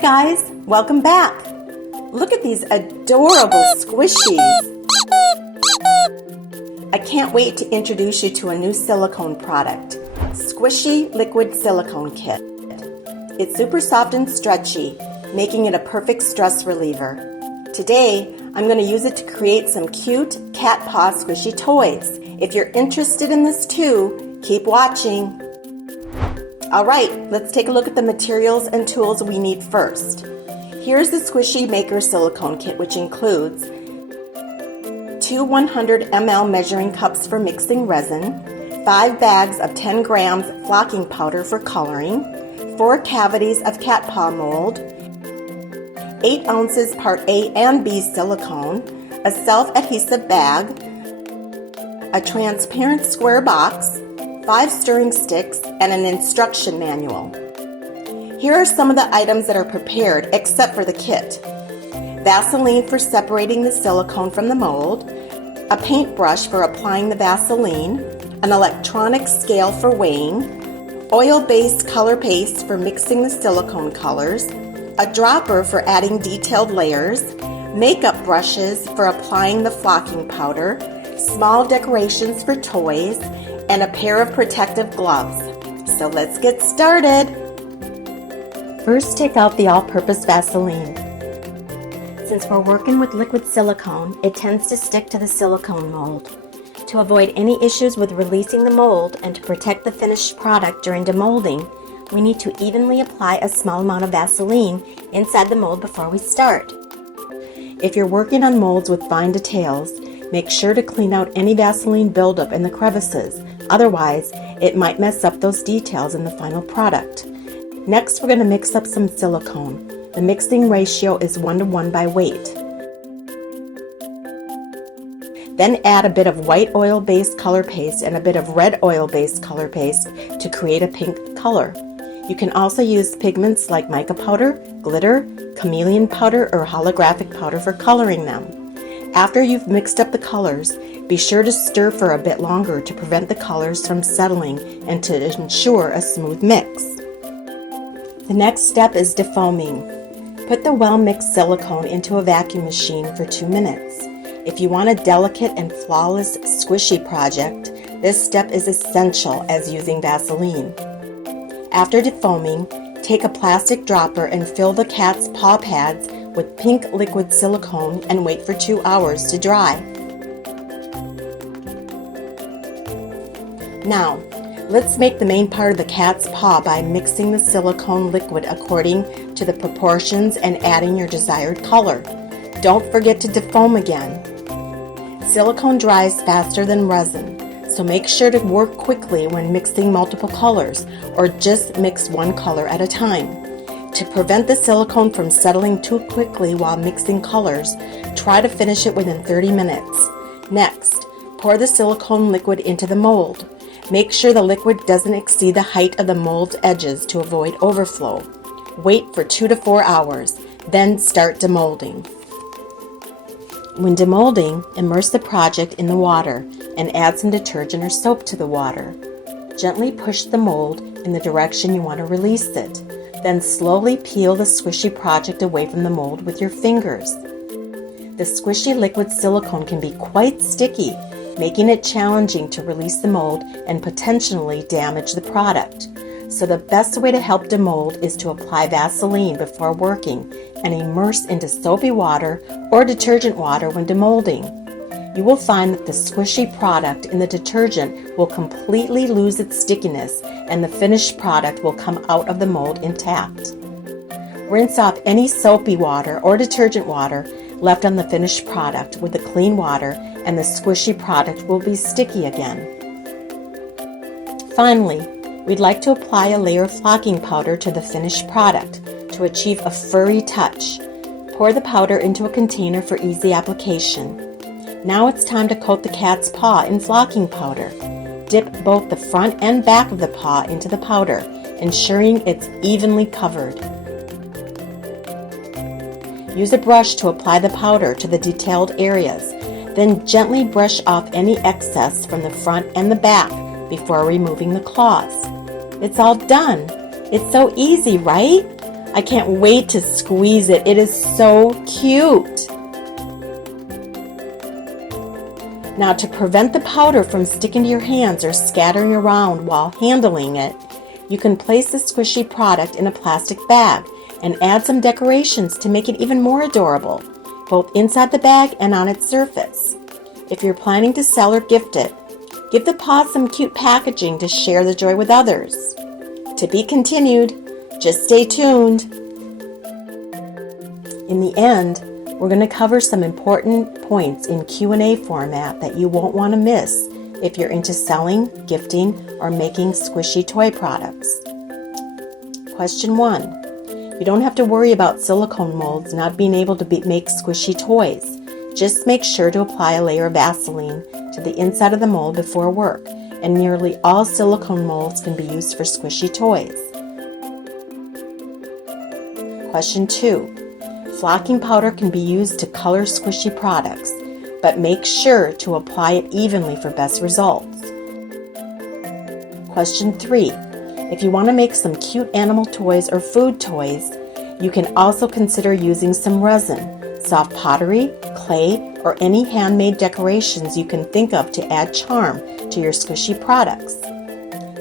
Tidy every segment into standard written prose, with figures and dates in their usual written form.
guys, welcome back. Look at these adorable squishies. I can't wait to introduce you to a new silicone product, Squishy Liquid Silicone Kit. It's super soft and stretchy, making it a perfect stress reliever. Today, I'm going to use it to create some cute cat paw squishy toys. If you're interested in this too, keep watching. Alright, let's take a look at the materials and tools we need first. Here's the Squishy Maker Silicone Kit, which includes 2 100 ml measuring cups for mixing resin, 5 bags of 10 grams flocking powder for coloring, 4 cavities of cat paw mold, 8 ounces part A and B silicone, a self-adhesive bag, a transparent square box, 5 stirring sticks, and an instruction manual. Here are some of the items that are prepared except for the kit. Vaseline for separating the silicone from the mold, a paintbrush for applying the Vaseline, an electronic scale for weighing, oil-based color paste for mixing the silicone colors, a dropper for adding detailed layers, makeup brushes for applying the flocking powder, small decorations for toys, and a pair of protective gloves. So let's get started. First, take out the all-purpose Vaseline. Since we're working with liquid silicone, it tends to stick to the silicone mold. To avoid any issues with releasing the mold and to protect the finished product during demolding, we need to evenly apply a small amount of Vaseline inside the mold before we start. If you're working on molds with fine details, make sure to clean out any Vaseline buildup in the crevices. Otherwise, it might mess up those details in the final product. Next, we're going to mix up some silicone. The mixing ratio is 1:1 by weight. Then add a bit of white oil-based color paste and a bit of red oil-based color paste to create a pink color. You can also use pigments like mica powder, glitter, chameleon powder, or holographic powder for coloring them. After you've mixed up the colors, be sure to stir for a bit longer to prevent the colors from settling and to ensure a smooth mix. The next step is defoaming. Put the well-mixed silicone into a vacuum machine for 2 minutes. If you want a delicate and flawless squishy project, this step is essential as using Vaseline. After defoaming, take a plastic dropper and fill the cat's paw pads with pink liquid silicone and wait for 2 hours to dry. Now, let's make the main part of the cat's paw by mixing the silicone liquid according to the proportions and adding your desired color. Don't forget to defoam again. Silicone dries faster than resin, so make sure to work quickly when mixing multiple colors, or just mix one color at a time. To prevent the silicone from settling too quickly while mixing colors, try to finish it within 30 minutes. Next, pour the silicone liquid into the mold. Make sure the liquid doesn't exceed the height of the mold's edges to avoid overflow. Wait for 2 to 4 hours, then start demolding. When demolding, immerse the project in the water and add some detergent or soap to the water. Gently push the mold in the direction you want to release it. Then slowly peel the squishy project away from the mold with your fingers. The squishy liquid silicone can be quite sticky, making it challenging to release the mold and potentially damage the product. So the best way to help demold is to apply Vaseline before working and immerse into soapy water or detergent water when demolding. You will find that the squishy product in the detergent will completely lose its stickiness and the finished product will come out of the mold intact. Rinse off any soapy water or detergent water left on the finished product with the clean water and the squishy product will be sticky again. Finally, we'd like to apply a layer of flocking powder to the finished product to achieve a furry touch. Pour the powder into a container for easy application. Now it's time to coat the cat's paw in flocking powder. Dip both the front and back of the paw into the powder, ensuring it's evenly covered. Use a brush to apply the powder to the detailed areas, then gently brush off any excess from the front and the back before removing the claws. It's all done. It's so easy, right? I can't wait to squeeze it. It is so cute. Now, to prevent the powder from sticking to your hands or scattering around while handling it, you can place the squishy product in a plastic bag and add some decorations to make it even more adorable, both inside the bag and on its surface. If you're planning to sell or gift it, give the paw some cute packaging to share the joy with others. To be continued, just stay tuned. In the end, we're going to cover some important points in Q&A format that you won't want to miss if you're into selling, gifting, or making squishy toy products. Question 1. You don't have to worry about silicone molds not being able to make squishy toys. Just make sure to apply a layer of Vaseline to the inside of the mold before work, and nearly all silicone molds can be used for squishy toys. Question 2. Flocking powder can be used to color squishy products, but make sure to apply it evenly for best results. Question 3. If you want to make some cute animal toys or food toys, you can also consider using some resin, soft pottery, clay, or any handmade decorations you can think of to add charm to your squishy products.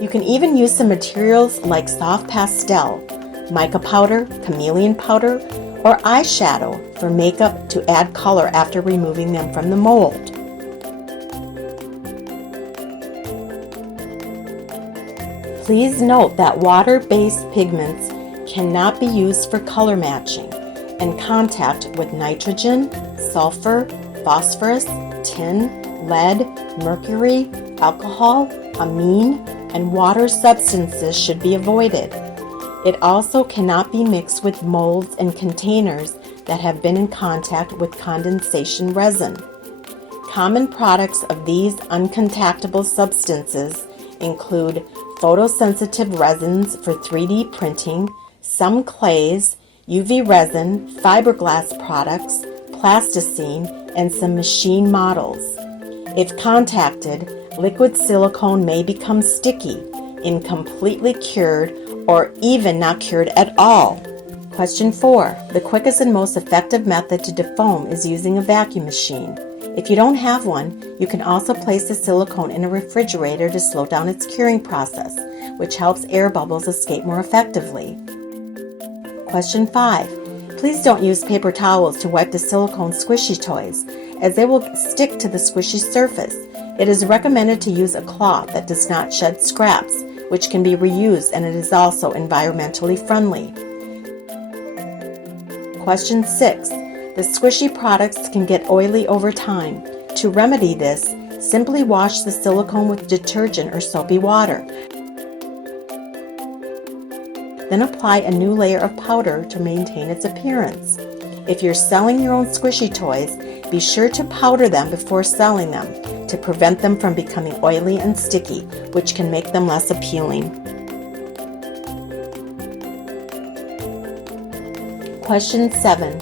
You can even use some materials like soft pastel, mica powder, chameleon powder, or eyeshadow for makeup to add color after removing them from the mold. Please note that water-based pigments cannot be used for color matching, and contact with nitrogen, sulfur, phosphorus, tin, lead, mercury, alcohol, amine, and water substances should be avoided. It also cannot be mixed with molds and containers that have been in contact with condensation resin. Common products of these uncontactable substances include photosensitive resins for 3D printing, some clays, UV resin, fiberglass products, plasticine, and some machine models. If contacted, liquid silicone may become sticky, incompletely cured, or even not cured at all. Question 4. The quickest and most effective method to defoam is using a vacuum machine. If you don't have one, you can also place the silicone in a refrigerator to slow down its curing process, which helps air bubbles escape more effectively. Question 5. Please don't use paper towels to wipe the silicone squishy toys, as they will stick to the squishy surface. It is recommended to use a cloth that does not shed scraps, which can be reused, and it is also environmentally friendly. Question 6. The squishy products can get oily over time. To remedy this, simply wash the silicone with detergent or soapy water. Then apply a new layer of powder to maintain its appearance. If you're selling your own squishy toys, be sure to powder them before selling them to prevent them from becoming oily and sticky, which can make them less appealing. Question 7.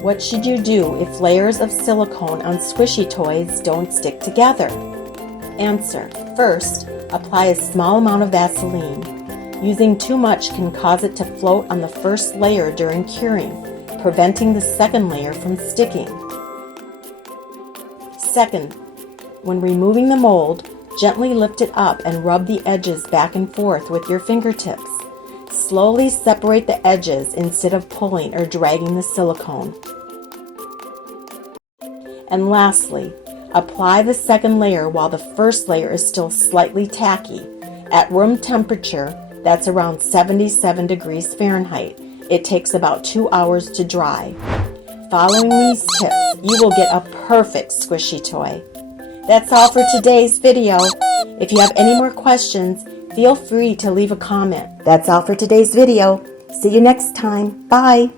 What should you do if layers of silicone on squishy toys don't stick together? Answer. First, apply a small amount of Vaseline. Using too much can cause it to float on the first layer during curing, preventing the second layer from sticking. Second, when removing the mold, gently lift it up and rub the edges back and forth with your fingertips. Slowly separate the edges instead of pulling or dragging the silicone. And lastly, apply the second layer while the first layer is still slightly tacky. At room temperature, that's around 77 degrees Fahrenheit. It takes about 2 hours to dry. Following these tips, you will get a perfect squishy toy. That's all for today's video. If you have any more questions, feel free to leave a comment. That's all for today's video. See you next time. Bye.